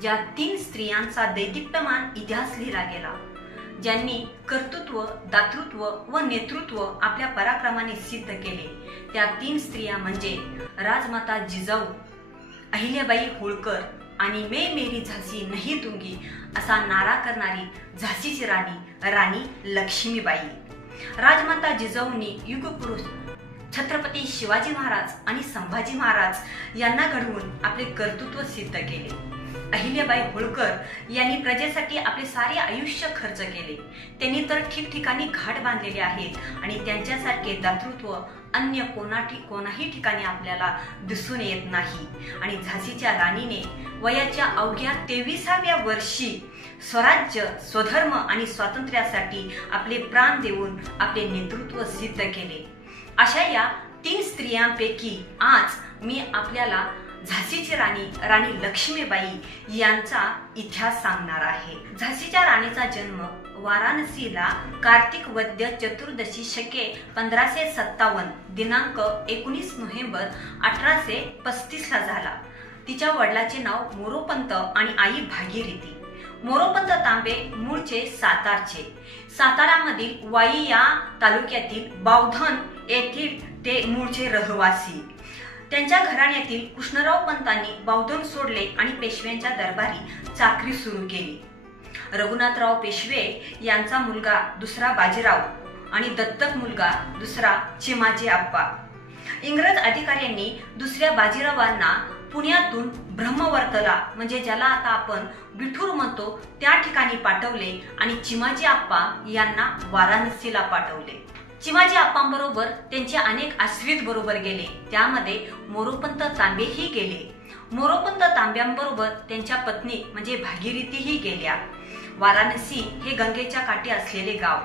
ज्या 3 स्त्रियांचा दैदिप्यमान इतिहास लिहिला गेला, ज्यांनी कर्तृत्व, दातृत्व व नेतृत्व आपल्या पराक्रमाने सिद्ध केले, त्या 3 स्त्रिया म्हणजे राजमाता जिजाऊ, अहिल्याबाई होळकर आणि मैं मेरी झांसी नहीं दूंगी असा नारा करणारी झांसीची राणी राणी लक्ष्मीबाई। राजमाता जिजाऊंनी युगपुरुष छत्रपती शिवाजी महाराज आणि संभाजी महाराज यांना घडवून आपले कर्तृत्व सिद्ध केले। अहिल्याबाई होळकर यांनी प्रजेसाठी आपले सारे आयुष्य खर्च केले। त्यांनी तर ठिकठिकाणी घाट बांधलेले आहेत आणि त्यांच्यासारखे दातृत्व अन्य कोणाही ठिकाणी आपल्याला दिसून येत नाही। आणि झांसीच्या राणीने वयाच्या अवघ्या 23व्या वर्षी स्वराज्य, स्वधर्म आणि स्वातंत्र्यासाठी आपले प्राण देऊन आपले नेतृत्व सिद्ध केले। अशा या 3 स्त्रियांपैकी आज मी आपल्याला झांसीची राणी राणी लक्ष्मीबाई यांचा इतिहास सांगणार आहे। झांसीच्या राणीचा जन्म वाराणसीला कार्तिक वद्य चतुर्दशी शके 1557 दिनांक 19 नोव्हेंबर 1835 ला झाला। तिच्या वडिलाचे नाव मोरोपंत आणि आई भागीरथी। मोरोपंत तांबे मूळचे सातारचे। सातारामधील वाई या तालुक्यातील बावधन येथील ते मूळचे रहिवासी। त्यांच्या घराण्यातील कृष्णराव पंतांनी बावधन सोडले आणि पेशव्यांच्या दरबारी चाकरी सुरू केली। रघुनाथराव पेशवे यांचा मुलगा दुसरा बाजीराव आणि दत्तक मुलगा दुसरा चिमाजी आप्पा। इंग्रज अधिकाऱ्यांनी दुसऱ्या बाजीरावांना पुण्यातून ब्रह्मवर्तला म्हणजे ज्याला आता आपण बिठूर म्हणतो त्या ठिकाणी पाठवले आणि चिमाजी आप्पा यांना वाराणसीला पाठवले। चिमाजी आप्पांबरोबर त्यांचे अनेक आश्रित बरोबर गेले, त्यामध्ये मोरोपंत तांबेही गेले। मोरोपंत तांब्यांबरोबर त्यांच्या पत्नी म्हणजे भागीरथीही गेल्या। वाराणसी हे गंगेच्या काठी असलेले गाव,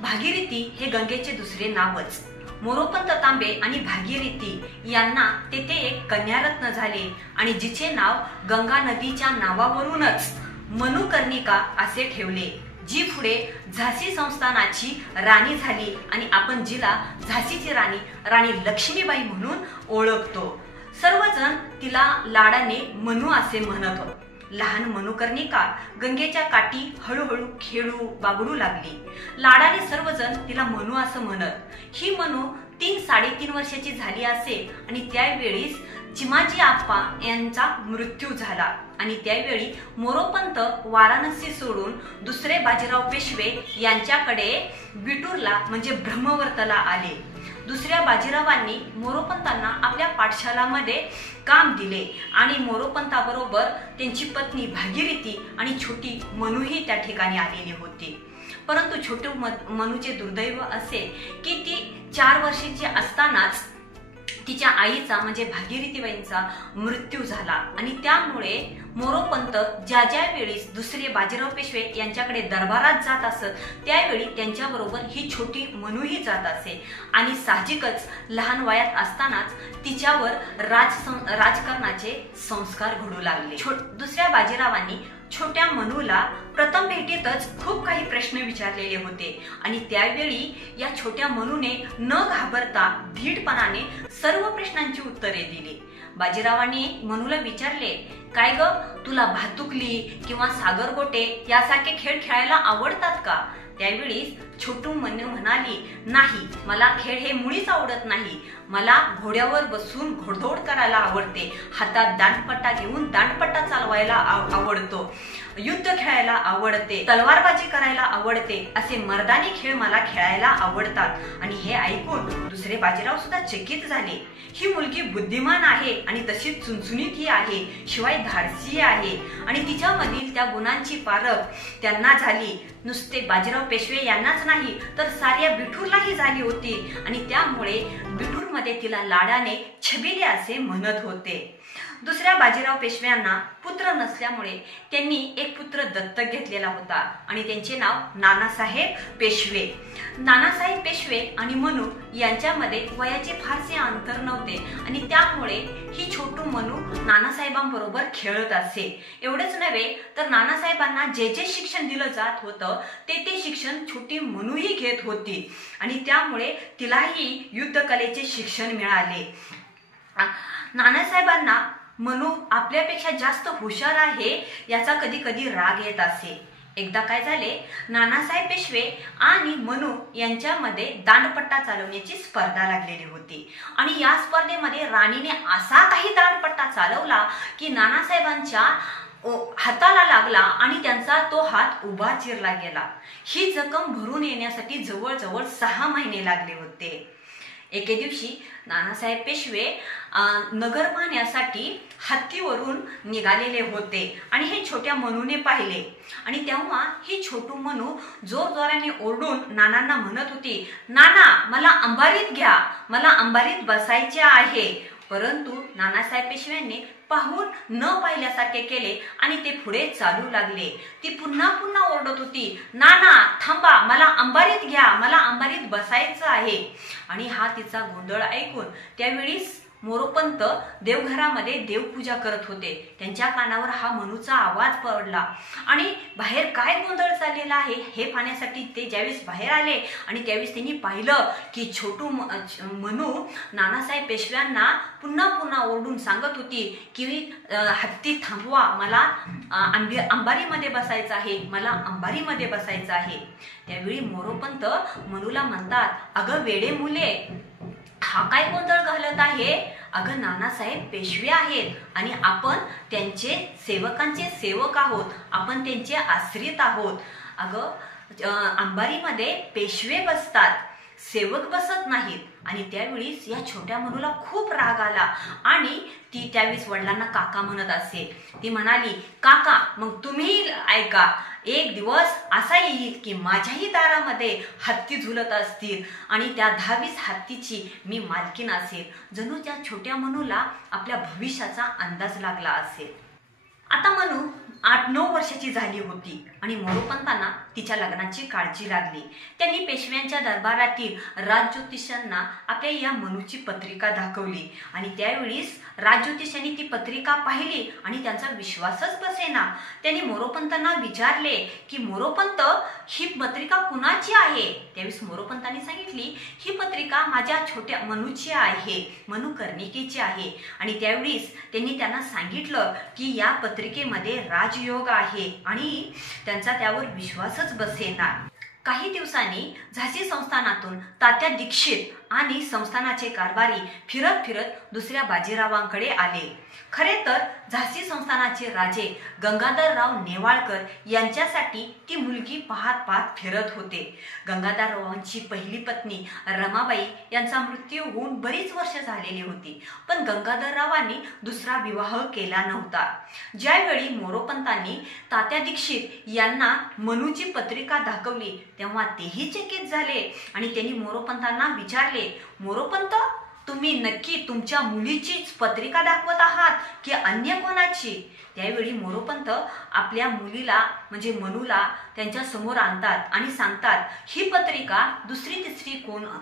भागीरथी हे गंगेचे दुसरे नावच। मोरोपंत तांबे आणि भागीरथी यांना तेथे एक कन्यारत्न झाले आणि जिचे नाव गंगा नदीच्या नावावरूनच मनुकर्णिका असे ठेवले, जी पुढे झांसी संस्थानाची राणी झाली आणि आपण जिला झांसीची राणी राणी लक्ष्मीबाई म्हणून ओळखतो। सर्वजण तिला लाडाने मनु असे म्हणत। लहान मनुकर्णिका गंगेच्या काठी हळूहळू खेळू बागडू लागली। लाडाने सर्वजण तिला मनु असं म्हणत। ही मनु 3-3.5 वर्षाची झाली असेल आणि त्यावेळीच चिमाजी आप्पा यांचा मृत्यू झाला आणि त्यावेळी मोरोपंत वाराणसी सोडून दुसरे बाजीराव पेशवे यांच्याकडे बिठूरला म्हणजे ब्रह्मवर्तला आले। दुसऱ्या बाजीरावांनी मोरोपंतांना आपल्या पाठशालामध्ये काम दिले आणि मोरोपंताबरोबर त्यांची पत्नी भागीरथी आणि छोटी मनुही त्या ठिकाणी आलेली होती। परंतु छोटू मनुचे दुर्दैव असे की ती 4 वर्षाची असतानाच तिच्या आईचा म्हणजे भागीरथीबाईंचा मृत्यू झाला आणि त्यामुळे मोरोपंत ज्या वेळी दुसरे बाजीराव पेशवे यांच्याकडे दरबारात जात असत त्यावेळी त्यांच्याबरोबर ही छोटी मनुही जात असे आणि साहजिकच लहान वयात असतानाच तिच्यावर राजकारणाचे संस्कार घडू लागले। दुसऱ्या बाजीरावांनी छोट्या मनुला प्रथम भेटीतच खूप काही प्रश्न विचारलेले होते आणि त्यावेळी या छोट्या मनुने न घाबरता धीटपणाने सर्व प्रश्नांची उत्तरे दिली। बाजीरावांनी मनुला विचारले, काय ग, तुला भातुकली किंवा सागरगोटे यासारखे खेळ खेळायला आवडतात का? त्यावेळी छोटू मनु म्हणाली, नाही, मला खेळ हे मुळीच आवडत नाही। मला घोड्यावर बसून घोडदौड करायला आवडते, हातात दांडपट्टा घेऊन दांडपट्टा चालवायला आवडतो, युद्ध खेळायला आवडते, तलवारबाजी करायला आवडते, असे मर्दानी खेळ मला खेळायला आवडतात। आणि हे ऐकून दुसरे बाजीराव सुद्धा चकित झाले। ही मुलगी बुद्धिमान आहे आणि तशीच चुणचुणीतही आहे, शिवाय धाडसी आहे आणि तिच्यामधील त्या गुणांची पारख त्यांना झाली। नुसते बाजीराव पेशवे यांनाच नाही तर साऱ्या बिठूरलाही झाली होती आणि त्यामुळे बिठूरमध्ये तिला लाडाने छबिले असे म्हणत होते। दुसऱ्या बाजीराव पेशव्यांना पुत्र नसल्यामुळे त्यांनी एक पुत्र दत्तक घेतलेला होता आणि त्यांचे नाव नानासाहेब पेशवे। नानासाहेब पेशवे आणि मनु यांच्यामध्ये वयाचे फारसे अंतर नव्हते आणि त्यामुळे ही छोटू मनु नानासाहेबांबरोबर खेळत असे। एवढेच नव्हे तर नानासाहेबांना जे शिक्षण दिलं जात होतं ते शिक्षण छोटी मनुही घेत होती आणि त्यामुळे तिलाही युद्धकलेचे शिक्षण मिळाले। नानासाहेबांना मनू आपल्यापेक्षा जास्त हुशार आहे याचा कधी कधी राग येत असे. एकदा काय झाले, नानासाहेब पेशवे आणि मनू यांच्यामध्ये दांडपट्टा चालवण्याची स्पर्धा लागलेली होती आणि या स्पर्धेमध्ये राणीने असा काही दांडपट्टा चालवला की नानासाहेबांच्या हाताला लागला आणि त्यांचा तो हात उभा चिरला गेला. ही जखम भरून येण्यासाठी जवळजवळ 6 महिने लागले होते. एके दिवशी नानासाहेब पेशवे नगर पाहण्यासाठी हत्तीवरून निघालेले होते आणि हे छोट्या मनूने पाहिले आणि तेव्हा ही छोटू मनू जोरजोराने ओरडून नानांना म्हणत होती, नाना मला अंबारीत घ्या, मला अंबारीत बसायचे आहे. परंतु नानासाहेब पेशव्यांनी पाहून न पाहिल्यासारखे केले आणि ते पुढे चालू लागले. ती पुन्हा पुन्हा ओरडत होती, नाना थांबा, मला अंबारीत घ्या, मला अंबारीत बसायचं आहे. आणि हा तिचा गोंधळ ऐकून त्यावेळी मोरोपंत देवघरामध्ये देवपूजा करत होते. त्यांच्या कानावर हा मनूचा आवाज पडला आणि बाहेर काय गोंधळ चाललेला आहे हे पाहण्यासाठी ते ज्यावेळेस बाहेर आले आणि त्यावेळेस त्यांनी पाहिलं की छोटू मनू नानासाहेब पेशव्यांना पुन्हा पुन्हा ओरडून सांगत होती की हत्ती थांबवा, मला अंबारीमध्ये बसायचं आहे, मला अंबारीमध्ये बसायचं आहे. त्यावेळी मोरोपंत मनूला म्हणतात, अगं वेडे मुले, हा काय गोंधळ घालत आहे? अगं नानासाहेब पेशवे आहेत आणि आपण त्यांचे सेवकांचे सेवक आहोत, आपण त्यांचे आश्रित आहोत. अगं अंबारीमध्ये पेशवे बसतात, सेवक बसत नाहीत. आणि त्यावेळीच या छोट्या मनूला खूप राग आला आणि ती त्यावेळेस वडिलांना काका म्हणत असे. ती म्हणाली, काका मग तुम्ही ऐका, एक दिवस असा येईल की माझ्याही दारामध्ये हत्ती झुलत असतील आणि त्या 10-20 हत्तीची मी मालकीण असेल. जणू त्या छोट्या मनूला आपल्या भविष्याचा अंदाज लागला असेल. आता मनू 8-9 वर्षाची झाली होती आणि मोरोपंतांना तिच्या लग्नाची काळजी लागली. त्यांनी पेशव्यांच्या दरबारातील राजज्योतिषांना आपल्या या मनूची पत्रिका दाखवली आणि त्यावेळीस राजज्योतिषांनी ती पत्रिका पाहिली आणि त्यांचा विश्वासच बसेना. त्यांनी मोरोपंतांना विचारले की मोरोपंत, ही पत्रिका कुणाची आहे? त्यावेळेस मोरोपंतांनी सांगितली, ही पत्रिका माझ्या छोट्या मनूची आहे, मनू कर्णिकेची आहे. आणि त्यावेळीस त्यांनी त्यांना सांगितलं की या पत्रिकेमध्ये राजयोग आहे आणि त्यांचा त्यावर विश्वासच बसेना. काही दिवसांनी झाशी संस्थानातून तात्या दीक्षित आणि संस्थानाचे कारभारी फिरत फिरत दुसऱ्या बाजीरावांकडे आले. खरे तर झाशी संस्थानाचे राजे गंगाधरराव नेवाळकर यांच्यासाठी ती मुलगी पाहत पाहत फिरत होते. गंगाधररावांची पहिली पत्नी रमाबाई यांचा मृत्यू होऊन बरीच वर्ष झालेली होती, पण गंगाधररावांनी दुसरा विवाह केला नव्हता. ज्यावेळी मोरोपंतांनी तात्या दीक्षित यांना मनूची पत्रिका दाखवली तेव्हा तेही चकित झाले आणि त्यांनी मोरोपंतांना विचारले, मोरोपंत, तुम्ही नक्की तुमच्या मुलीचीच पत्रिका दाखवत आहात की अन्य कोणाची? त्यावेळी मोरोपंत आपल्या मुलीला म्हणजे मनूला त्यांच्या समोर आणतात आणि सांगतात, ही पत्रिका दुसरी तिसरी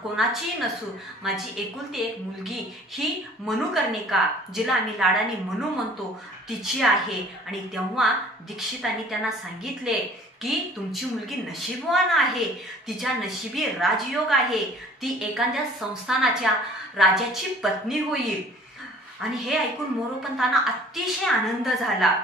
कोणाची नसून माझी एकुलती एक मुलगी ही मनू कर्णिका, जिला आम्ही लाडाने मनू म्हणतो, तिची आहे. आणि तेव्हा दीक्षितांनी त्यांना सांगितले की तुमची मुलगी नशीबवान आहे, तिच्या नशिबी राजयोग आहे, ती एखाद्या संस्थानाच्या राजाची पत्नी होईल. आणि हे ऐकून मोरोपंतांना अतिशय आनंद झाला.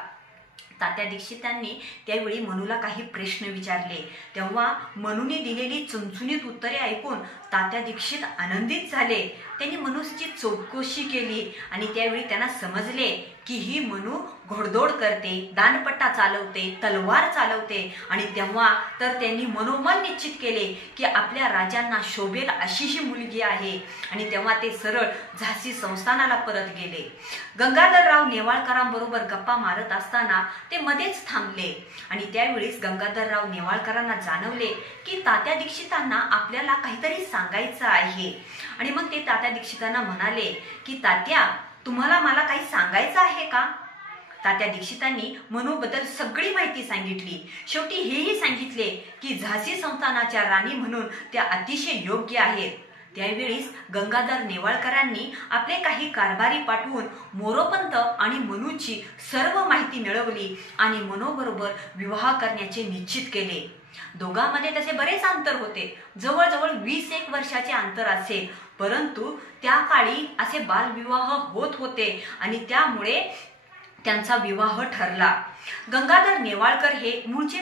तात्या दीक्षितांनी त्यावेळी मनूला काही प्रश्न विचारले तेव्हा मनूने दिलेली चुणचुणीत उत्तरे ऐकून तात्या दीक्षित आनंदित झाले. त्यांनी मनूची चौकशी केली आणि त्यावेळी त्यांना समजले की ही मनू घोडदौड करते, दांडपट्टा चालवते, तलवार चालवते. आणि तेव्हा तर त्यांनी मनोमन निश्चित केले की आपल्या राजांना शोभेल अशी ही मुलगी आहे. आणि तेव्हा ते सरळ झाशी संस्थानाला परत गेले. गंगाधरराव नेवाळकरांबरोबर गप्पा मारत असताना ते मध्येच थांबले आणि त्यावेळीच गंगाधरराव नेवाळकरांना जाणवले की तात्या दीक्षितांना आपल्याला काहीतरी सांगायचं आहे. आणि मग ते तात्या दीक्षितांना म्हणाले की तात्या, तुम्हाला मला काही सांगायचं आहे का? तात्या दीक्षितांनी मनूबद्दल सगळी माहिती सांगितली. शेवटी हेही सांगितले की झाशी संस्थानाच्या राणी म्हणून त्या अतिशय योग्य आहेत. त्यावेळीस गंगाधर नेवाळकरांनी आपले काही कारभारी पाठवून मोरोपंत आणि मनूची सर्व माहिती मिळवली आणि मनूबरोबर विवाह करण्याचे निश्चित केले. दोघांमध्ये तसे बरेच अंतर होते, जवळजवळ 20-1 वर्षाचे अंतर असेल. परंतु त्या काळी असे बालविवाह होत होते आणि त्यामुळे त्यांचा विवाह ठरला. गंगाधर नेवाळकर हे मूळचे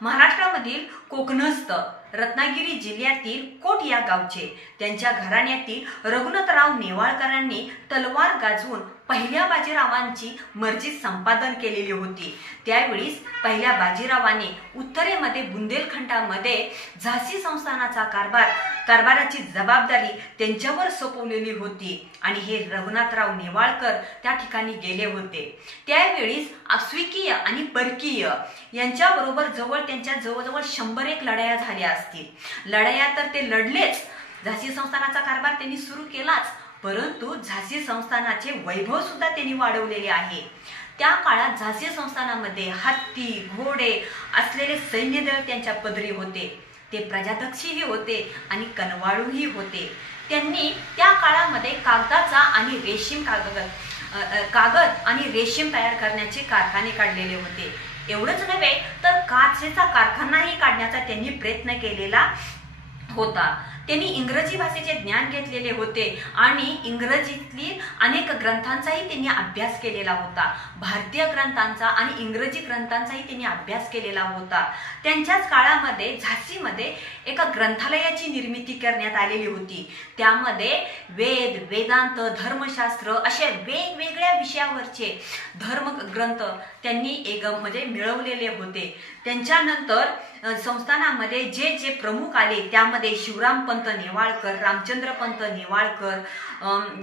महाराष्ट्रामधील कोकणस्थ रत्नागिरी जिल्ह्यातील कोट या गावचे. त्यांच्या घराण्यातील रघुनाथराव नेवाळकरांनी तलवार गाजवून पहिल्या बाजीरावांची मर्जी संपादन केलेली होती. त्यावेळी पहिल्या बाजीरावाने उत्तरेमध्ये बुंदेलखंडामध्ये झाशी संस्थानाचा कारभाराची जबाबदारी त्यांच्यावर सोपवलेली होती आणि हे रघुनाथराव नेवाळकर त्या ठिकाणी गेले होते. त्यावेळी अस्विकीय आणि परकीय यांच्याबरोबर त्यांच्या जवळजवळ 101 लढाया झाल्या असतील. लढाया तर ते लढलेच, झाशी संस्थानाचा कारभार त्यांनी सुरू केलाच, परंतु झाशी संस्थानाचे वैभव सुद्धा त्यांनी वाढवलेले आहे. त्या काळात झाशी संस्थानामध्ये हत्ती घोडे असलेले सैन्य दल त्यांच्या पदरी होते. ते प्रजादक्षीही होते आणि कनवाळूही होते. त्यांनी त्या काळामध्ये कागद आणि रेशीम तयार करण्याचे कारखाने काढलेले होते. एवढंच नव्हे तर काचेचा कारखानाही काढण्याचा त्यांनी प्रयत्न केलेला होता. त्यांनी इंग्रजी भाषेचे ज्ञान घेतलेले होते आणि इंग्रजीतील अनेक ग्रंथांचाही त्यांनी अभ्यास केलेला होता. भारतीय ग्रंथांचा आणि इंग्रजी ग्रंथांचाही त्यांनी अभ्यास केलेला होता. त्यांच्याच काळामध्ये झाशीमध्ये एका ग्रंथालयाची निर्मिती करण्यात आलेली होती. त्यामध्ये वेद, वेदांत, धर्मशास्त्र असे वेगवेगळ्या विषयावरचे धर्मग्रंथ त्यांनी मिळवलेले होते. त्यांच्यानंतर संस्थानामध्ये जे प्रमुख आले त्यामध्ये शिवरामपंत नेवाळकर, रामचंद्रपंत नेवाळकर,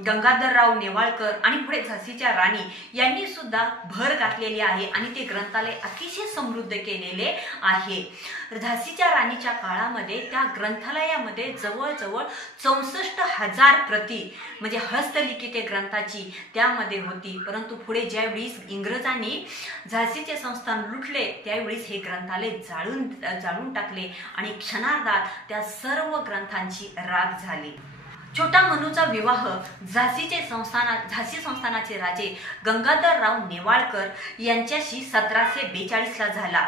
गंगाधरराव नेवाळकर आणि पुढे झाशीच्या राणी यांनी सुद्धा भर घातलेली आहे आणि ते ग्रंथालय अतिशय समृद्ध केलेले आहे. झाशीच्या राणीच्या काळामध्ये त्या ग्रंथालयामध्ये जवळजवळ 64,000 प्रती हस्तलिखिते ग्रंथाची त्यामध्ये होती. परंतु पुढे ज्यावेळी इंग्रजांनी झाशीचे संस्थान लुटले त्यावेळी हे ग्रंथालय जाळून टाकले आणि क्षणार्धात त्या सर्व ग्रंथांची राख झाली. छोटा मनूचा विवाह झाशी संस्थानाचे राजे गंगाधरराव नेवाळकर यांच्याशी 1742 झाला.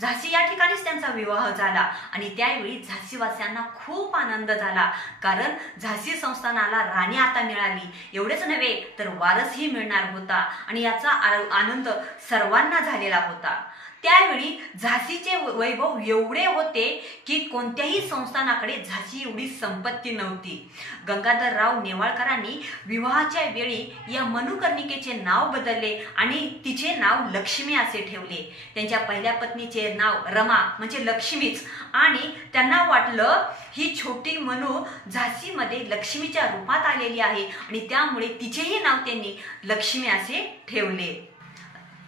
झाशी या ठिकाणीच त्यांचा विवाह झाला आणि त्यावेळी झाशीवासियांना खूप आनंद झाला, कारण झाशी संस्थानाला राणी आता मिळाली. एवढेच नव्हे तर वारसही मिळणार होता आणि याचा आनंद सर्वांना झालेला होता. त्यावेळी झाशीचे वैभव एवढे होते की कोणत्याही संस्थानाकडे झाशी एवढी संपत्ती नव्हती. गंगाधरराव नेवाळकरांनी विवाहाच्या वेळी या मनुकर्णिकेचे नाव बदलले आणि तिचे नाव लक्ष्मी असे ठेवले. त्यांच्या पहिल्या पत्नीचे नाव रमा लक्ष्मीच आणि त्यांना वाटलं ही छोटी मनू झाशीमध्ये लक्ष्मीच्या रूपात आलेली आहे आणि त्यामुळे तिचेही नाव त्यांनी लक्ष्मी असे ठेवले.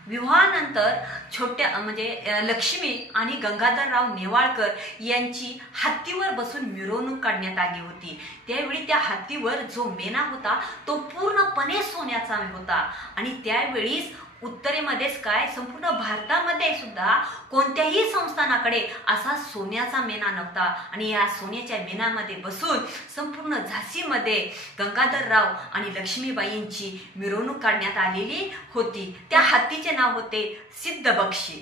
विवाहानंतर लक्ष्मी आणि गंगाधरराव नेवाळकर यांची हत्तीवर बसून मिरवणूक काढण्यात आली होती. त्यावेळी त्या हत्तीवर जो मेणा होता तो पूर्णपणे सोन्याचा होता आणि त्यावेळी उत्तरेमध्येच संपूर्ण भारतामध्ये सुद्धा कोणत्याही संस्थानाकडे असा सोन्याचा मेणा नव्हता आणि या सोन्याच्या मेणामध्ये बसून संपूर्ण झाशीमध्ये गंगाधरराव आणि लक्ष्मीबाईंची मिरवणूक काढण्यात आलेली होती. त्या हत्तीचे नाव होते सिद्धबक्षी.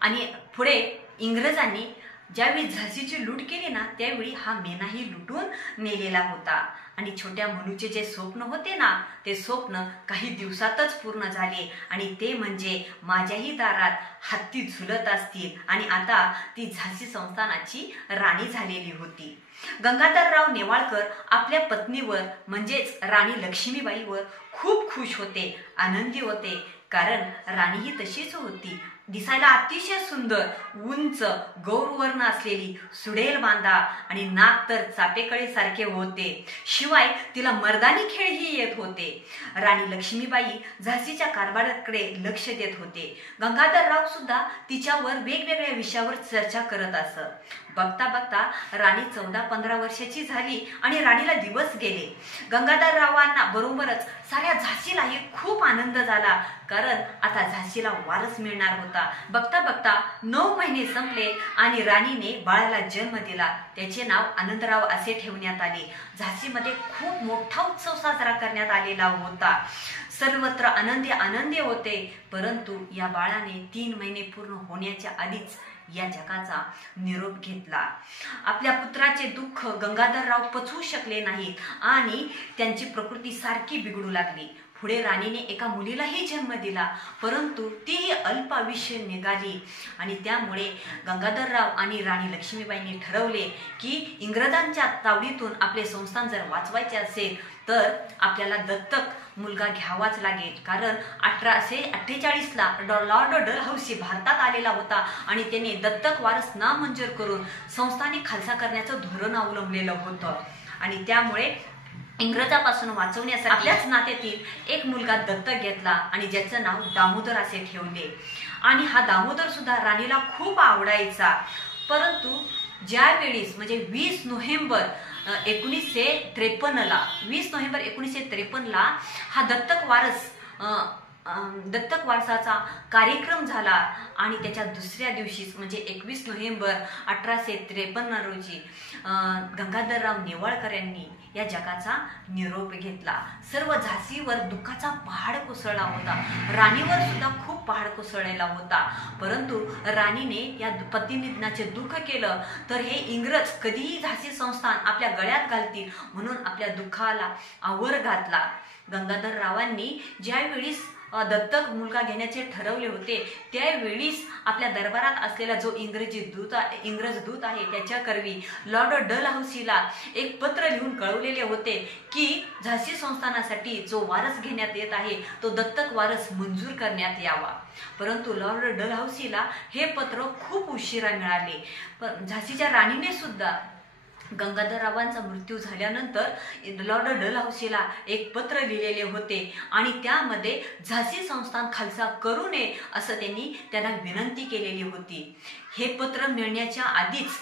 आणि पुढे इंग्रजांनी ज्यावेळी झाशीची लूट केली ना त्यावेळी हा मेणाही लुटून नेलेला होता आणि छोट्या मनूचे जे स्वप्न होते ना ते स्वप्न काही दिवसातच पूर्ण झाले आणि ते माझ्याही दारात हत्ती झुलत असतील आणि आता ती झाशी संस्थानाची राणी झालेली होती. गंगाधरराव नेवाळकर आपल्या पत्नीवर राणी लक्ष्मीबाईवर खूप खुश होते, आनंदी होते, कारण राणी ही तशीच होती. दिसायला अतिशय सुंदर, उंच, गौरवर्ण असलेली, सुडेल बांधा आणि नाक तर चापेकळे सारखे होते. शिवाय तिला मर्दानी खेळही येत होते. राणी लक्ष्मीबाई झाशीच्या कारभाराकडे लक्ष देत होते. गंगाधरराव सुद्धा तिच्यावर वेगवेगळ्या विषयावर चर्चा करत असत. बघता बघता राणी 14-15 वर्षाची झाली आणि राणीला दिवस गेले. गंगाधररावांना बरोबरच साऱ्या झाशीलाही खूप आनंद झाला, कारण आता झाशीला वारस मिळणार होता. बघता बघता 9 महिने संपले आणि राणीने बाळाला जन्म दिला. त्याचे नाव आनंदराव असे ठेवण्यात आले. झाशीमध्ये खूप मोठा उत्सव साजरा करण्यात आलेला होता. सर्वत्र आनंदी होते. परंतु या बाळाने 3 महिने पूर्ण होण्याच्या आधीच या जगाचा निरोप घेतला. आपल्या पुत्राचे दुःख गंगाधरराव पचवू शकले नाहीत आणि त्यांची प्रकृती सारखी बिघडू लागली. पुढे राणीने एका मुलीलाही जन्म दिला, परंतु तीही अल्पायुष्य निघाली आणि त्यामुळे गंगाधरराव आणि राणी लक्ष्मीबाईंनी ठरवले की इंग्रजांच्या तावडीतून आपले संस्थान जर वाचवायचे असेल तर आपल्याला दत्तक मुलगा घ्यावाच लागेल. कारण 1848ला लॉर्ड डलहौसी भारतात आलेला होता आणि त्याने दत्तक वारस नामंजूर करून संस्थाने खालसा करण्याचं धोरण अवलंबलेलं होतं आणि त्यामुळे इंग्रजापासून वाचवण्यासाठी आपल्याच नात्यातील एक मुलगा दत्तक घेतला आणि ज्याचं नाव दामोदर असे ठेवले. आणि हा दामोदर सुद्धा राणीला खूप आवडायचा. परंतु ज्यावेळेस म्हणजे 20 नोव्हेंबर 1953ला हा दत्तक वारसाचा कार्यक्रम झाला आणि त्याच्या दुसऱ्या दिवशीच म्हणजे 21 नोव्हेंबर 1853 रोजी गंगाधरराव नेवाळकर यांनी या जगाचा निरोप घेतला. सर्व झाशीवर दुःखाचा पहाड कोसळला होता. राणीवर सुद्धा खूप पहाड कोसळलेला होता. परंतु राणीने या पतिनिधनाचे दुःख केलं तर हे इंग्रज कधीही झाशी संस्थान आपल्या गळ्यात घालतील म्हणून आपल्या दुःखाला आवर घातला. गंगाधररावांनी ज्यावेळीस दत्तक मुलगा घेण्याचे ठरवले होते त्यावेळीस आपल्या दरबारात असलेला जो इंग्रज दूत आहे त्याच्याकरवी लॉर्ड डलहौसीला एक पत्र लिहून कळवलेले होते की झाशी संस्थानासाठी जो वारस घेण्यात येत आहे तो दत्तक वारस मंजूर करण्यात यावा. परंतु लॉर्ड डलहौसीला हे पत्र खूप उशिरा मिळाले. पण झाशीच्या राणीने सुद्धा गंगाधररावांचा मृत्यू झाल्यानंतर लॉर्ड डलहौसीला एक पत्र लिहिलेले होते आणि त्यामध्ये झाशी संस्थान खालसा करू नये असं त्यांना विनंती केलेली होती. हे पत्र मिळण्याच्या आधीच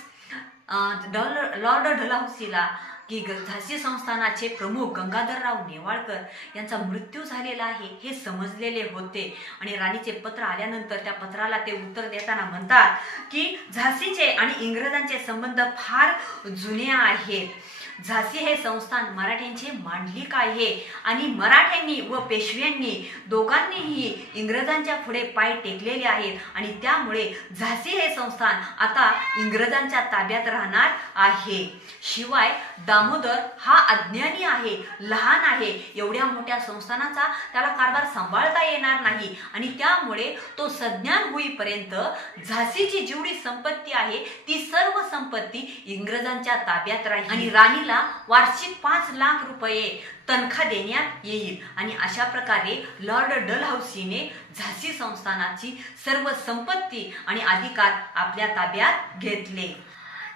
लॉर्ड डलहौसीला की झाशी संस्थानाचे प्रमुख गंगाधरराव नेवाळकर यांचा मृत्यू झालेला आहे हे समजलेले होते आणि राणीचे पत्र आल्यानंतर त्या पत्राला ते उत्तर देताना म्हणतात की झाशीचे आणि इंग्रजांचे संबंध फार जुने आहेत. झाशी हे संस्थान मराठ्यांचे मांडलिक आहे आणि मराठ्यांनी व पेशव्यांनी दोघांनीही इंग्रजांच्या पुढे पाय टेकलेले आहेत आणि त्यामुळे झाशी हे संस्थान आता इंग्रजांच्या ताब्यात राहणार आहे. शिवाय दामोदर हा अज्ञानी आहे, लहान आहे. एवढ्या मोठ्या संस्थानाचा त्याला कारभार सांभाळता येणार नाही आणि त्यामुळे तो सज्ञान होईपर्यंत झाशीची जेवढी संपत्ती आहे ती सर्व संपत्ती इंग्रजांच्या ताब्यात राहील आणि राणीला वार्षिक 5 लाख रुपये तनखा देण्यात येईल. आणि अशा प्रकारे लॉर्ड डलहौसीने झाशी संस्थानाची सर्व संपत्ती आणि अधिकार आपल्या ताब्यात घेतले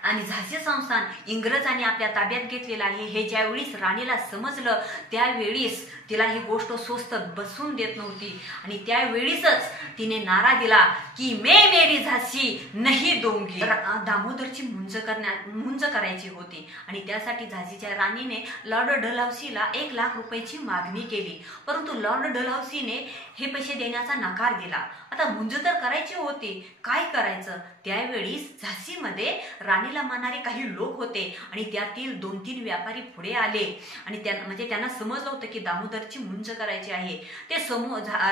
आणि झाशी संस्थान इंग्रजांनी आपल्या ताब्यात घेतलेलं आहे हे ज्यावेळीस राणीला समजलं त्यावेळीस तिला ही गोष्ट स्वस्त बसून देत नव्हती आणि त्यावेळीसच तिने नारा दिला की मैं मेरी झाशी नहीं दूंगी. दामोदरची मुंज करायची होती आणि त्यासाठी झाशीच्या राणीने लॉर्ड डलहौसीला 1 लाख रुपयाची मागणी केली. परंतु लॉर्ड डलहौसीने हे पैसे देण्याचा नकार दिला. आता मुंज तर करायची होती, काय करायचं. त्यावेळीस झाशीमध्ये राणीला मानणारे काही लोक होते आणि त्यातील 2-3 व्यापारी पुढे आले आणि त्यांना समजलं होतं की दामोदरची मुंज करायची आहे. ते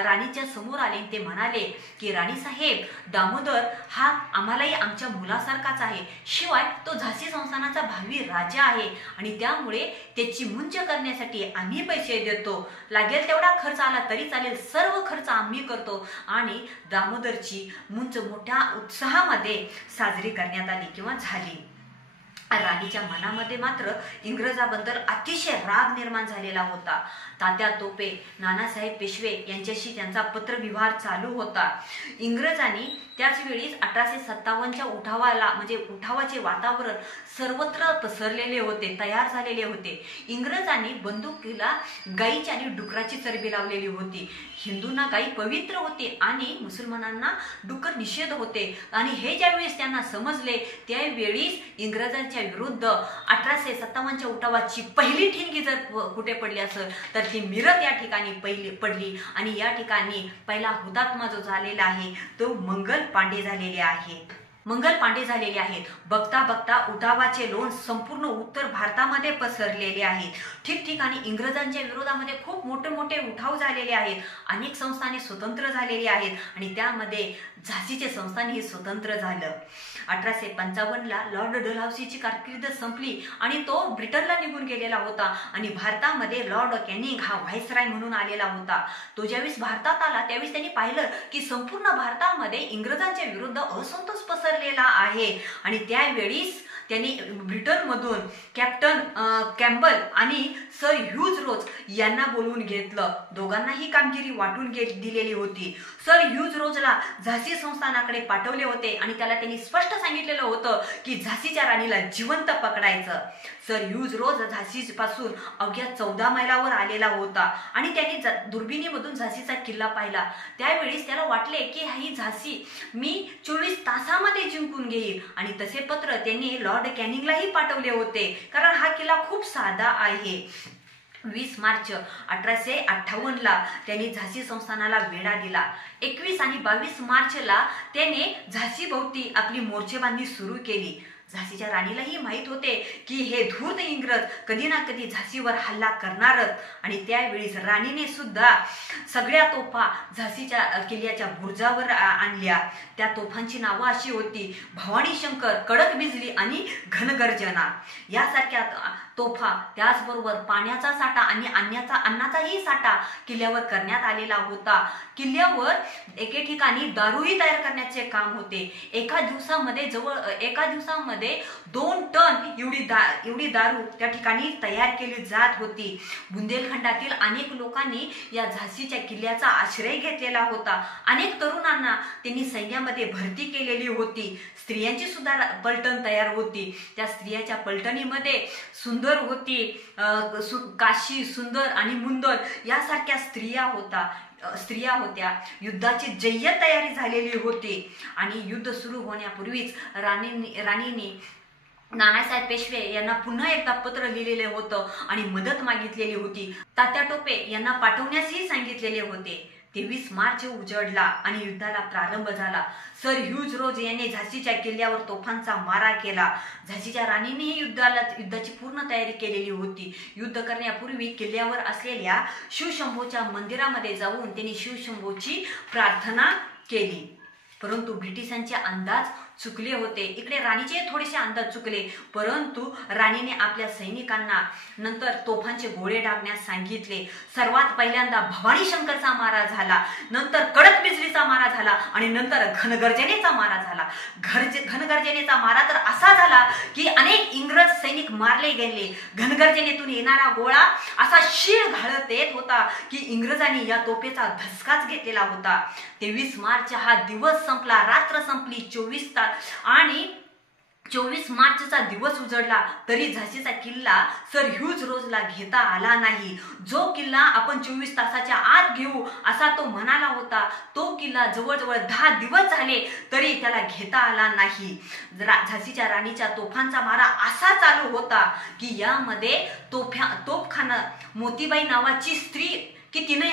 राणीच्या समोर आले. ते म्हणाले की राणी साहेब, दामोदर हा आम्हालाही आमच्या मुलासारखाच आहे. शिवाय तो झाशी संस्थानाचा भावी राजा आहे आणि त्यामुळे त्याची मुंज करण्यासाठी आम्ही पैसे देतो. लागेल तेवढा खर्च आला तरी चालेल, सर्व खर्च आम्ही करतो. आणि दामोदरची मुंज मोठ्या उत्साहामध्ये साजरी करण्यात आली किंवा झाली. राणीच्या मनामध्ये मात्र इंग्रजाबद्दल अतिशय राग निर्माण झालेला होता. तात्या तोपे, नानासाहेब पेशवे यांच्याशी त्यांचा पत्रव्यवहार चालू होता. इंग्रजांनी त्याच वेळी 1857च्या उठावाचे वातावरण सर्वत्र पसरलेले होते, तयार झालेले होते. इंग्रजांनी बंदुकीला गायीची आणि डुकराची चरबी लावलेली होती. हिंदूंना गायी पवित्र होते आणि मुसलमानांना डुकर निषेध होते आणि हे ज्यावेळेस त्यांना समजले त्यावेळीस इंग्रजांच्या विरुद्ध 1857च्या उठावाची पहिली ठिणगी जर कुठे पडली असेल तर ती मिरज या ठिकाणी पहिली पडली आणि या ठिकाणी पहिला हुतात्मा जो झालेला आहे तो मंगल पांडे झालेले आहेत. मंगल पांडे झालेले आहेत। बघता बघता उठावाचे लोण संपूर्ण उत्तर भारतामध्ये पसरलेले आहेत। ठिकठिकाणी इंग्रजांच्या विरोधामध्ये खूप मोठे मोठे उठाव झालेले आहेत। अनेक संस्थाने स्वतंत्र झालेली आहेत आणि त्यामध्ये झाशीचे संस्थानही स्वतंत्र झालं। 1855ला लॉर्ड डलहौसीची कारकीर्द संपली आणि तो ब्रिटनला निघून गेलेला होता आणि भारतामध्ये लॉर्ड कॅनिंग हा व्हाईसराय म्हणून आलेला होता। तो ज्यावेळेस भारतात आला त्यावेळेस त्यांनी पाहिलं की संपूर्ण भारतामध्ये इंग्रजांच्या विरुद्ध असंतोष पसरलेला आहे आणि त्यावेळीस त्यांनी ब्रिटनमधून कॅप्टन कॅम्बल आणि सर ह्यूज रोज यांना बोलवून घेतलं। दोघांनाही कामगिरी वाटून दिलेली होती। सर ह्यूज रोजला झाशी संस्थानाकडे पाठवले होते आणि त्याला त्यांनी स्पष्ट सांगितलेलं होतं की झाशीच्या राणीला जिवंत पकडायचं। सर ह्यूज रोज झाशीपासून अवघ्या 14 मैलावर आलेला होता आणि त्यांनी दुर्बिणीमधून झाशीचा किल्ला पाहिला। त्यावेळीस त्याला वाटले की ही झाशी मी 24 तासामध्ये जिंकून घेईल आणि तसे पत्र त्यांनी लॉर्ड कॅनिंगलाही पाठवले होते, कारण हा किल्ला खूप साधा आहे। 20 मार्च 1858ला त्यांनी झाशी संस्थानाला वेढा दिला। 21 आणि 22 मार्चला त्याने झाशीभोवती आपली मोर्चेबांधणी सुरू केली। झाशीच्या राणीलाही माहित होते की हे धूर्त इंग्रज कधी ना कधी झाशीवर हल्ला करणारच आणि त्यावेळीस राणीने सुद्धा सगळ्या तोफा झाशीच्या किल्ल्याच्या बुर्जावर आणल्या। त्या तोफांची नावं अशी होती भवानी शंकर, कडक बिजली आणि घनगर्जना यासारख्या तोफा। त्याचबरोबर पाण्याचा साठा आणि अन्नाचाही साठा किल्ल्यावर करण्यात आलेला होता। किल्ल्यावर एके ठिकाणी दारूही तयार करण्याचे काम होते। एका दिवसामध्ये 2 टन एवढी दारू त्या ठिकाणी तयार केली जात होती। बुंदेलखंडातील अनेक लोकांनी या झाशीच्या किल्ल्याचा आश्रय घेतलेला होता। अनेक तरुणांना त्यांनी सैन्यामध्ये भरती केलेली होती। स्त्रियांची सुद्धा पलटण तयार होती। त्या स्त्रियाच्या पलटणीमध्ये सुंदर होती, काशी, सुंदर आणि मुंदर यासारख्या स्त्रिया होत्या। युद्धाची जय्यत तयारी झालेली होती आणि युद्ध सुरू होण्यापूर्वीच राणीने नानासाहेब पेशवे यांना पुन्हा एकदा पत्र लिहिलेले होतं आणि मदत मागितलेली होती। तात्या टोपे यांना पाठवण्यासही सांगितलेले होते। 23 मार्च उजडला आणि युद्धाला प्रारंभ झाला। सर ह्यूज रोज यांनी झाशीच्या किल्ल्यावर तोफांचा मारा केला। झाशीच्या राणीनेही युद्धाची पूर्ण तयारी केलेली होती। युद्ध करण्यापूर्वी किल्ल्यावर असलेल्या शिवशंभूच्या मंदिरामध्ये जाऊन त्यांनी शिवशंभूची प्रार्थना केली, परंतु ब्रिटिशांचे अंदाज चुकले होते। इकडे राणीचे थोडेसे अंदाज चुकले, परंतु राणीने आपल्या सैनिकांना नंतर तोफांचे गोळे डागण्यास सांगितले। सर्वात पहिल्यांदा भवानी शंकरचा मारा झाला, नंतर कडक बिजलीचा मारा झाला आणि नंतर घनगर्जनेचा मारा झाला। घनगर्जनेचा मारा तर असा झाला की अनेक इंग्रज सैनिक मारले गेले। घनगर्जनेतून येणारा गोळा असा शिळ घालत येत होता की इंग्रजांनी या तोफेचा धसकाच घेतलेला होता। 23 मार्च हा दिवस संपला, रात्र संपली। 24 तास आणि 24 मार्चचा दिवस उजडला तरी झाशीचा किल्ला सर ह्यूज रोजला घेता आला नाही। जो किल्ला आपण 24 तासाच्या आत घेऊ असा तो म्हणाला होता, तो किल्ला जवळजवळ 10 दिवस झाले तरी त्याला घेता आला नाही। झाशीच्या राणीच्या तोफांचा मारा असा चालू होता की यामध्ये तोफखाना मोतीबाई नावाची स्त्री की तिने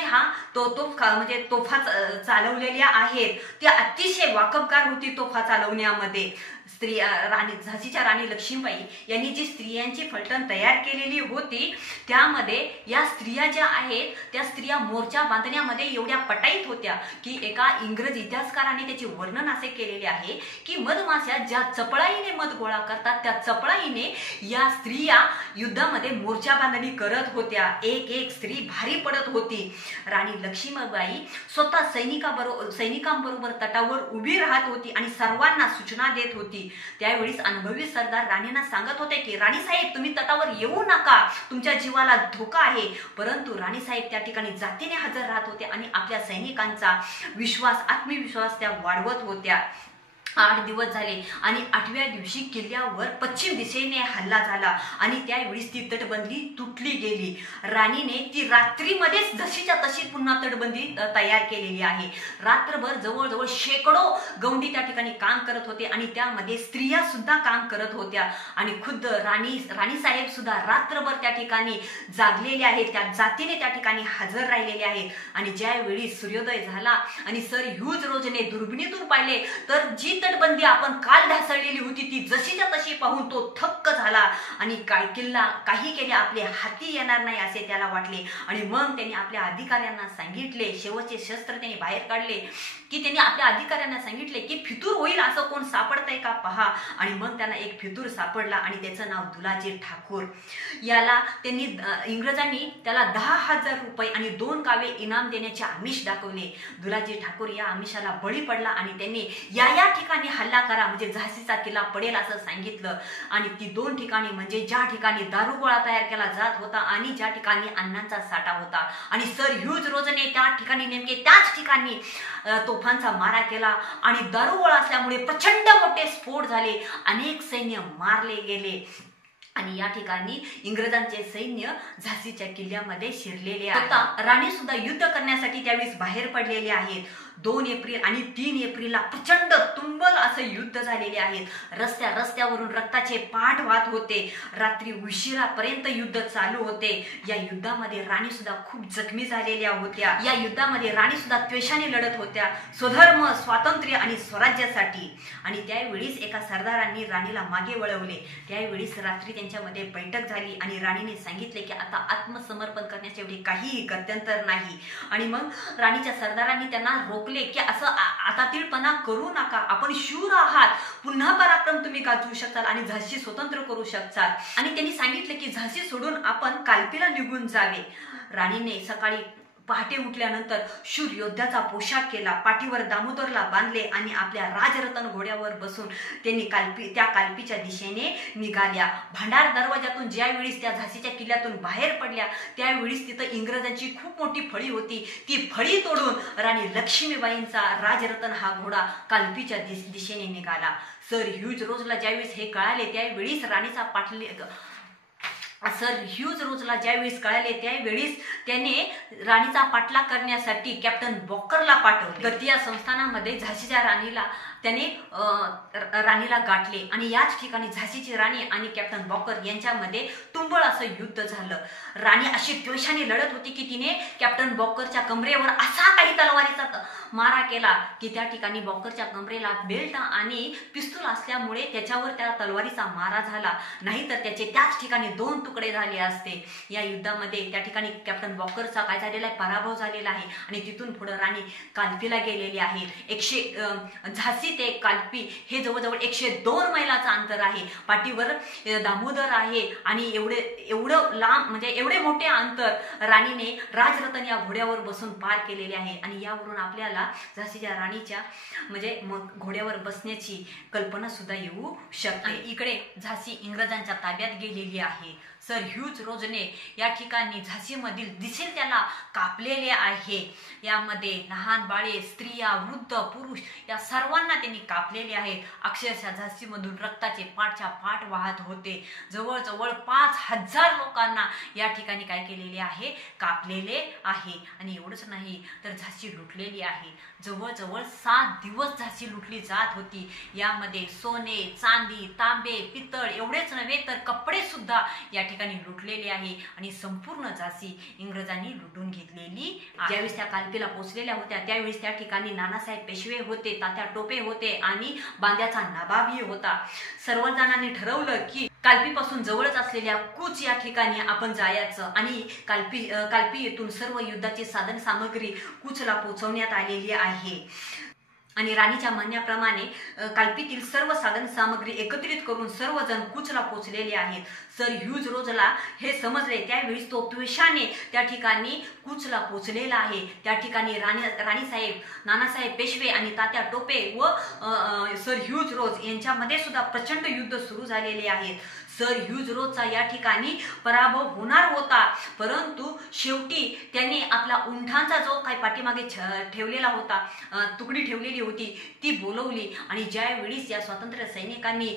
तोफा चालवलेल्या आहेत। ती अतिशय वाकबगार होती तोफा चालवण्यामध्ये। झाशीच्या राणी लक्ष्मीबाई यांनी जी स्त्रियांची फलटण तयार केलेली होती त्यामध्ये या स्त्रिया ज्या आहेत त्या स्त्रिया मोर्चा बांधण्यामध्ये एवढ्या पटाईत होत्या की एका इंग्रज इतिहासकाराने त्याचे वर्णन असे केलेले आहे की मधमाश्या ज्या चपळाईने मध गोळा करतात त्या चपळाईने या स्त्रिया युद्धामध्ये मोर्चा बांधणी करत होत्या। एक स्त्री भारी पडत होती। राणी लक्ष्मीबाई स्वतः सैनिकांबरोबर तटावर उभी राहत होती आणि सर्वांना सूचना देत होती। त्यावेळीस अनुभवी सरदार राणींना सांगत होते की राणी साहेब तुम्ही तटावर येऊ नका, तुमच्या जीवाला धोका आहे, परंतु राणी साहेब त्या ठिकाणी जातीने हजर राहत होते आणि आपल्या सैनिकांचा आत्मविश्वास त्या वाढवत होत्या। 8 दिवस झाले आणि 8व्या दिवशी किल्ल्यावर पश्चिम दिशेने हल्ला झाला आणि त्यावेळीस ती तटबंदी तुटली गेली। राणीने ती रात्रीमध्येच जशीच्या तशी पुन्हा तटबंदी तयार केलेली आहे। रात्रभर जवळजवळ शेकडो गवंडी त्या ठिकाणी काम करत होते आणि त्यामध्ये स्त्रिया सुद्धा काम करत होत्या आणि खुद्द राणी साहेब सुद्धा रात्रभर त्या ठिकाणी जागलेले आहेत, त्या जातीने त्या ठिकाणी हजर राहिलेले आहेत। आणि ज्यावेळी सूर्योदय झाला आणि सर ह्यूज रोजने दुर्बिणीतून पाहिले तर जी तटबंदी आपण काल ढासळलेली होती ती जशीच्या तशी पाहून तो थक्क झाला आणि काही केले आपले हाती येणार नाही असे त्याला वाटले. आणि मग त्यांनी आपल्या अधिकाऱ्यांना सांगितले, शेवटचे शस्त्र त्यांनी बाहेर काढले की त्यांनी आपल्या अधिकाऱ्यांना सांगितले की फितूर होईल असं कोण सापडतंय का पहा. आणि मग त्यांना एक फितूर सापडला आणि त्याचं नाव दुलाजी ठाकूर. याला त्यांनी इंग्रजांनी त्याला 10,000 रुपये आणि 2 कावे इनाम देण्याचे आमिष दाखवले. दुलाजी ठाकूर या आमिषाला बळी पडला आणि त्यांनी या ठिकाणी हल्ला करा म्हणजे झाशीचा किल्ला पडेल असं सांगितलं. आणि ती 2 ठिकाणी म्हणजे ज्या ठिकाणी दारुगोळा तयार केला जात होता आणि ज्या ठिकाणी अन्नाचा साठा होता. आणि सर ह्यूज रोजने त्या ठिकाणी नेमके त्याच ठिकाणी तोफांचा मारा केला आणि दारुगोळा असल्यामुळे प्रचंड मोठे स्फोट झाले, अनेक सैन्य मारले गेले. आणि या ठिकाणी इंग्रजांचे सैन्य झाशीच्या किल्ल्यामध्ये शिरलेले आहे. आता राणी सुद्धा युद्ध करण्यासाठी त्यावेळेस बाहेर पडलेले आहेत. 2 एप्रिल आणि 3 एप्रिलला प्रचंड तुंबल असं युद्ध झालेले आहेत. रस्त्यावरून रक्ताचे पाठ वाहत होते. रात्री उशिरापर्यंत युद्ध चालू होते. या युद्धामध्ये राणी सुद्धा खूप जखमी झालेल्या होत्या. या युद्धामध्ये राणी सुद्धा त्वेषाने लढत होत्या स्वधर्म, स्वातंत्र्य आणि स्वराज्यासाठी. आणि त्यावेळीस एका सरदारांनी राणीला मागे वळवले. त्यावेळीस रात्री त्यांच्यामध्ये बैठक झाली आणि राणीने सांगितले की आता आत्मसमर्पण करण्याच्या एवढी काही गत्यंतर नाही. आणि मग राणीच्या सरदारांनी त्यांना की असं आता तीळपणा करू नका, आपण शूर आहात, पुन्हा पराक्रम तुम्ही गाजवू शकताल आणि झाशी स्वतंत्र करू शकताल. आणि त्यांनी सांगितले की झाशी सोडून आपण कालपीला निघून जावे. राणीने सकाळी पहाटे उठल्यानंतर शूर योद्ध्याचा पोशाख केला, पाठीवर दामोदरला बांधले आणि आपल्या राजरतन घोड्यावर बसून त्यांनी त्या कालपीच्या दिशेने निघाल्या. भांडार दरवाजातून ज्यावेळीस त्या झाशीच्या किल्ल्यातून बाहेर पडल्या त्यावेळीस तिथं इंग्रजांची खूप मोठी फळी होती. ती फळी तोडून राणी लक्ष्मीबाईंचा राजरतन हा घोडा कालपीच्या दिशेने निघाला. सर ह्यूज रोजला ज्यावेळीस हे कळाले त्यावेळीस ह्यूज रोजला ज्यावेळीस कळाले त्यावेळीस त्याने राणीचा पाठलाग करण्यासाठी कॅप्टन बॉकरला पाठवले. गतिया संस्थानामध्ये झाशीच्या राणीला गाठले आणि याच ठिकाणी झाशीची राणी आणि कॅप्टन बॉकर यांच्यामध्ये तुंबळ असं युद्ध झालं. राणी अशी त्वेषाने लढत होती की तिने कॅप्टन बॉकरच्या कमरेवर असा काही तलवारीचा मारा केला की त्या ठिकाणी बॉकरच्या कमरेला बेल्ट आणि पिस्तूल असल्यामुळे त्याच्यावर त्या तलवारीचा मारा झाला, नाहीतर त्याचे त्याच ठिकाणी 2 तुकडे झाले असते. या युद्धामध्ये त्या ठिकाणी कॅप्टन बॉकरचा काय झालेला आहे, पराभव झालेला आहे आणि तिथून पुढे राणी कालपीला गेलेली आहे. झाशी ते कालपी हे जवळजवळ 102 मैलाचं अंतर आहे. पाठीवर दामोदर आहे आणि एवढं लांब म्हणजे एवढे मोठे अंतर राणीने राजरतन या घोड्यावर बसून पार केलेले आहे. आणि यावरून आपल्याला झाशीच्या राणीच्या म्हणजे घोड्यावर बसण्याची कल्पना सुद्धा येऊ शकते. इकडे झाशी इंग्रजांच्या ताब्यात गेलेली आहे. सर ह्यूज रोजने या ठिकाणी झाशीमधील दिसेल त्याला कापलेले आहे. यामध्ये लहान बाळे, स्त्रिया, वृद्ध, पुरुष या सर्वांना त्यांनी कापलेले आहेत. अक्षरशः झाशीमधून रक्ताचे पाठच्या पाठ वाहत होते. जवळजवळ 5,000 लोकांना या ठिकाणी काय केलेले आहे, कापलेले आहे. आणि एवढंच नाही तर झाशी लुटलेली आहे. जवळजवळ 7 दिवस झाशी लुटली जात होती. यामध्ये सोने, चांदी, तांबे, पितळ एवढेच नव्हे तर कपडे सुद्धा या ठिकाणी लुटलेले आहे आणि संपूर्ण झाशी इंग्रजांनी लुटून घेतलेली. ज्यावेळेस त्या कालपीला पोहोचलेल्या होत्या त्यावेळेस त्या ठिकाणी नानासाहेब पेशवे होते, तात्या टोपे होते आणि बांद्याचा नवाबही होता. सर्वजणांनी ठरवलं की कालपीपासून जवळच असलेल्या कूच या ठिकाणी आपण जायचं आणि कालपी येथून सर्व युद्धाची साधन सामग्री कूचला पोहोचवण्यात आलेली आहे. आणि राणीच्या म्हणण्याप्रमाणे कालपीतील सर्व साधन सामग्री एकत्रित करून सर्वजण कूचला पोहोचलेले आहेत. सर ह्यूज रोजला हे समजले त्यावेळीस तो त्वेषाने त्या ठिकाणी कूचला पोहोचलेला आहे. त्या ठिकाणी राणीसाहेब, नानासाहेब पेशवे आणि तात्या टोपे व सर ह्यूज रोज यांच्यामध्ये सुद्धा प्रचंड युद्ध सुरू झालेले आहेत. सर ह्यूज रोजचा या ठिकाणी पराभव होणार होता, परंतु शेवटी त्यांनी आपला उंटांचा जो काही पाठीमागे ठेवलेला होता, तुकडी ठेवलेली होती ती बोलवली. आणि ज्यावेळीस या स्वातंत्र्य सैनिकांनी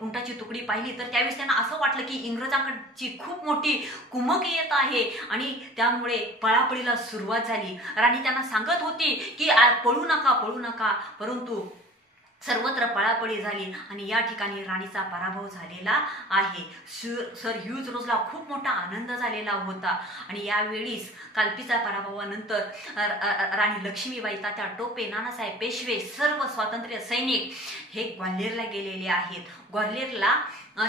उंटाची तुकडी पाहिली तर त्यावेळेस त्यांना असं वाटलं की इंग्रजांकडची खूप मोठी कुमक येत आहे आणि त्यामुळे पळापळीला सुरुवात झाली. राणी त्यांना सांगत होती की पळू नका, परंतु सर्वत्र पळापळी झाली आणि या ठिकाणी राणीचा पराभव झालेला आहे. सर ह्यूज रोजला खूप मोठा आनंद झालेला होता आणि यावेळीस कालपीचा पराभवानंतर राणी लक्ष्मीबाई, तात्या टोपे, नानासाहेब पेशवे, सर्व स्वातंत्र्य सैनिक हे ग्वाल्हेरला गेलेले आहेत. ग्वाल्हेरला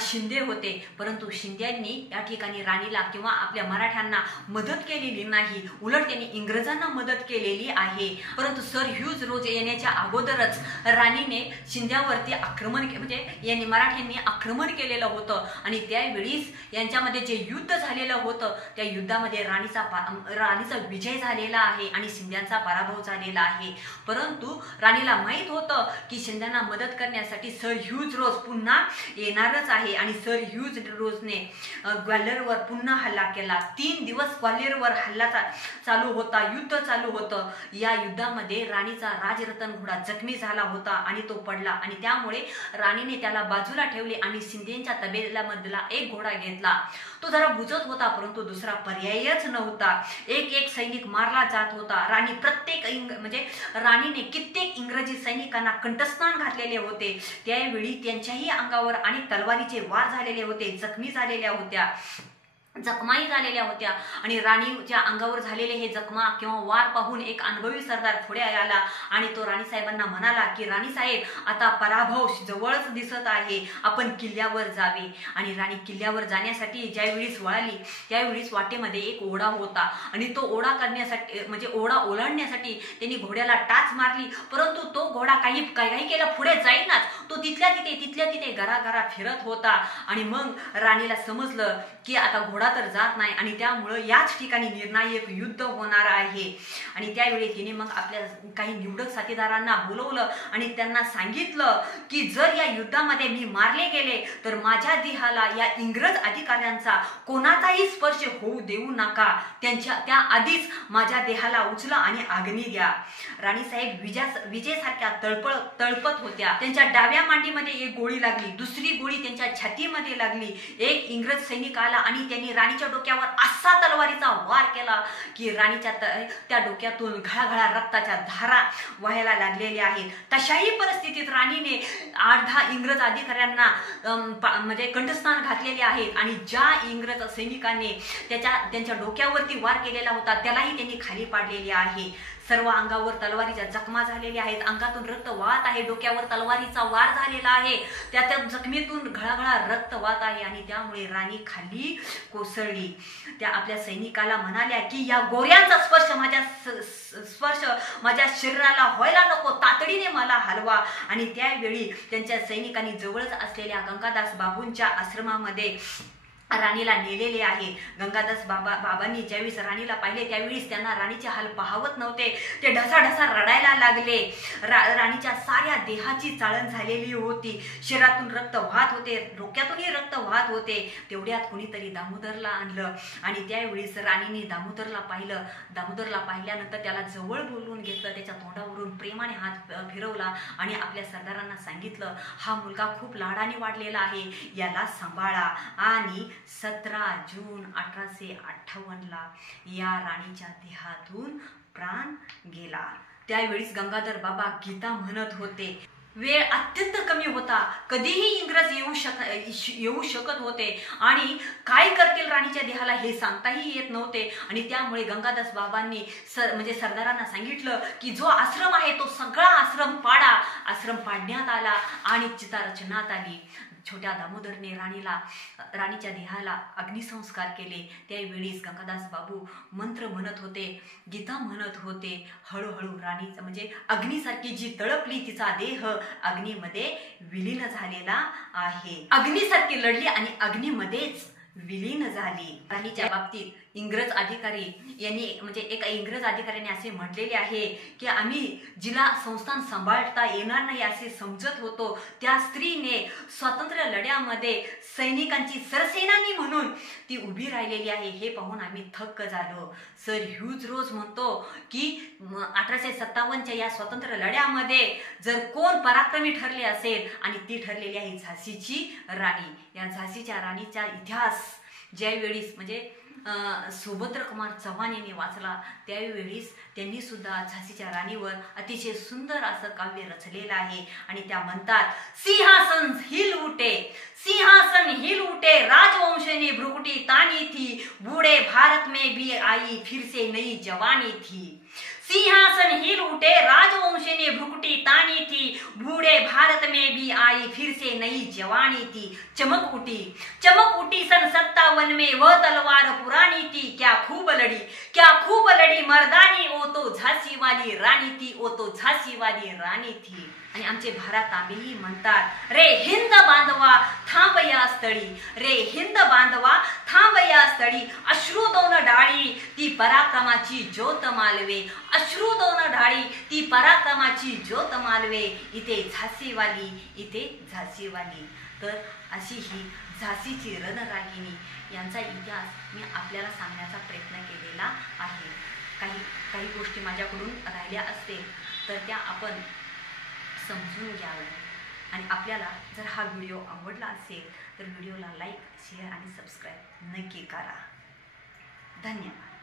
शिंदे होते, परंतु शिंद्यांनी या ठिकाणी राणीला किंवा आपल्या मराठ्यांना मदत केलेली नाही, उलट त्यांनी इंग्रजांना मदत केलेली आहे. परंतु सर ह्यूज रोज येण्याच्या अगोदरच राणीने शिंद्यावरती आक्रमण म्हणजे मराठ्यांनी आक्रमण केलेलं होतं आणि त्यावेळीस यांच्यामध्ये जे युद्ध झालेलं होतं त्या युद्धामध्ये राणीचा विजय झालेला आहे आणि शिंद्यांचा पराभव झालेला आहे. परंतु राणीला माहीत होतं की शिंद्यांना मदत करण्यासाठी सर ह्यूज रोज पुन्हा येणारच आहे आणि सर ह्यूज रोजने ग्वाल्हेरवर पुन्हा हल्ला केला. 3 दिवस ग्वाल्हेरवर हल्ला चालू होता, युद्ध चालू होतं. या युद्धामध्ये राणीचा राजरतन घोडा जखमी झाला होता आणि तो पडला आणि त्यामुळे राणीने त्याला बाजूला ठेवले आणि शिंदेच्या तबेल्यामधला एक घोडा घेतला. तो जरा बुजत होता, परंतु दुसरा पर्यायच नव्हता. एक सैनिक मारला जात होता. राणीने कित्येक इंग्रजी सैनिकांना कंठस्नान घातलेले होते. त्यावेळी त्यांच्याही अंगावर आणि तलवारीचे वार झालेले होते, जखमाही झालेल्या होत्या आणि राणीच्या अंगावर झालेले हे जखमा किंवा वार पाहून एक अनुभवी सरदार पुढे आला आणि तो राणीसाहेबांना म्हणाला की राणीसाहेब, आता पराभव जवळच दिसत आहे, आपण किल्ल्यावर जावे. आणि राणी किल्ल्यावर जाण्यासाठी ज्यावेळीस वळाली त्यावेळीस वाटेमध्ये एक ओढा होता आणि तो ओढा करण्यासाठी ओढा ओलांडण्यासाठी त्यांनी घोड्याला टाच मारली, परंतु तो घोडा काही केला पुढे जाईनाच. तो तिथल्या तिथे घराघरा फिरत होता आणि मग राणीला समजलं की आता घोडा तर जात नाही आणि त्यामुळे याच ठिकाणी निर्णायक युद्ध होणार आहे. आणि त्यावेळी तिने मग आपल्या काही निवडक साथीदारांना बोलवलं आणि त्यांना सांगितलं की जर या युद्धामध्ये मी मारले गेले तर माझ्या देहाला या इंग्रज अधिकाऱ्यांचा कोणाचाही स्पर्श होऊ देऊ नका, त्या आधीच माझ्या देहाला उचला आणि अग्नी द्या. राणीसाहेब विजेसारख्या तळपत होत्या. त्यांच्या डाव्या मांडीमध्ये एक गोळी लागली, दुसरी गोळी त्यांच्या छातीमध्ये लागली. एक इंग्रज सैनिक आला आणि त्यांनी राणीच्या डोक्यावर असा तलवारीचा वार केला की राणीच्या त्या डोक्यातून घळाघळा रक्ताच्या धारा व्हायला लागलेल्या आहेत. तशाही परिस्थितीत राणीने 8-10 इंग्रज अधिकाऱ्यांना कंठस्नान घातलेले आहेत आणि ज्या इंग्रज सैनिकांनी त्यांच्या डोक्यावरती वार केलेला होता त्यालाही त्यांनी खाली पाडलेले आहे. सर्व अंगावर तलवारीच्या जखमा झालेल्या आहेत, अंगातून रक्त वाहत आहे, डोक्यावर तलवारीचा वार झालेला आहे, त्या जखमेतून घळाघळा रक्त वाहत आहे आणि त्यामुळे राणी खाली कोसळली. त्या आपल्या सैनिकाला म्हणाल्या की या गोऱ्यांचा स्पर्श माझ्या शरीराला व्हायला नको, तातडीने मला हलवा. आणि त्यावेळी त्यांच्या सैनिकांनी जवळच असलेल्या गंगादास बाबूंच्या आश्रमामध्ये राणीला नेलेले आहे. गंगादास बाबांनी ज्यावेळेस राणीला पाहिले त्यावेळेस त्यांना राणीचे हाल पाहवत नव्हते. ते ढसाढसा रडायला लागले. राणीच्या साऱ्या देहाची चाळण झालेली होती, शरीरातून रक्त वाहत होते, डोक्यातूनही रक्त वाहत होते. तेवढ्यात कुणीतरी दामोदरला आणलं आणि त्यावेळेस राणीने दामोदरला पाहिलं. दामोदरला पाहिल्यानंतर त्याला जवळ बोलवून घेतलं, त्याच्या तोंडावरून प्रेमाने हात फिरवला आणि आपल्या सरदारांना सांगितलं, हा मुलगा खूप लाडाने वाढलेला आहे, याला सांभाळा. आणि 17 जून 1858 या राणीच्या देहातून प्राण गेला. त्यावेळीस गंगाधर बाबा गीता म्हणत होते, वेळ अत्यंत कमी होता, कधीही इंग्रज येऊ शकत होते आणि काय करतील राणीच्या देहाला हे सांगताही येत नव्हते. आणि त्यामुळे गंगादास बाबांनी सरदारांना सांगितलं की जो आश्रम आहे तो सगळा आश्रम पाडा. आश्रम पाडण्यात आला आणि चितारचनात आली. छोट्या दामोदरने राणीच्या देहाला अग्निसंस्कार केले. त्यावेळीस गंगादास बाबू मंत्र म्हणत होते, गीता म्हणत होते. हळूहळू राणी अग्निसारखी जी तळपली तिचा देह अग्नीमध्ये विलीन झालेला आहे. अग्निसारखी लढली आणि अग्नीमध्येच विलीन झाली. राणीच्या बाबतीत इंग्रज अधिकारी यांनी एका इंग्रज अधिकाऱ्याने असे म्हटलेले आहे की आम्ही जिला संस्थान सांभाळता येणार नाही असे समजत होतो, त्या स्त्रीने स्वातंत्र्य लढ्यामध्ये सैनिकांची सरसेनानी म्हणून ती उभी राहिलेली आहे, हे पाहून आम्ही थक्क झालो. सर ह्यूज रोज म्हणतो की 1857च्या या स्वातंत्र्य लढ्यामध्ये जर कोण पराक्रमी ठरले असेल आणि ती ठरलेली आहे झाशीची राणी. या झाशीच्या राणीचा इतिहास ज्यावेळीस सुभद्रकुमार चव्हाण यांनी वाचला त्यावेळीस त्यांनी सुद्धा झाशीच्या राणीवर अतिशय सुंदर असं काव्य रचलेलं आहे आणि त्या म्हणतात, सिंहासन हिल उठे, सिंहासन हिल उठे, राजवंश ने भ्रुकुटी तानी थी, बूढ़े भारत में भी आई फिर से नई जवानी थी। सिंहासन हिल उठे, राजवंश ने भ्रुकुटी तानी थी, बूढ़े भारत में भी आई फिर से नई जवानी थी। चमक उठी सन 57 में वह तलवार पुरानी थी, क्या खूब लड़ी मर्दानी, ओ तो झांसी वाली राणी थी, ओ तो झांसी वाली राणी थी। आणि आमचे भारत तांबेही म्हणतात, रे हिंद बांधवा थांब या स्थळी, रे हिंद बांधवा थांब या स्थळी, अश्रू दोन डाळी ती पराक्रमाची ज्योत मालवे, अश्रू दोन डाळी ती पराक्रमाची ज्योत मालवे, इथे झाशीवाली, इथे झाशीवाली। तर अशी ही झाशीची रणरागिणी यांचा इतिहास मी आपल्याला सांगण्याचा प्रयत्न केलेला आहे। काही गोष्टी माझ्याकडून राहिल्या असतील तर त्या आपण समजून घ्यावं आणि आपल्याला जर हा व्हिडिओ आवडला असेल तर व्हिडिओला लाईक, शेअर आणि सबस्क्राईब नक्की करा। धन्यवाद।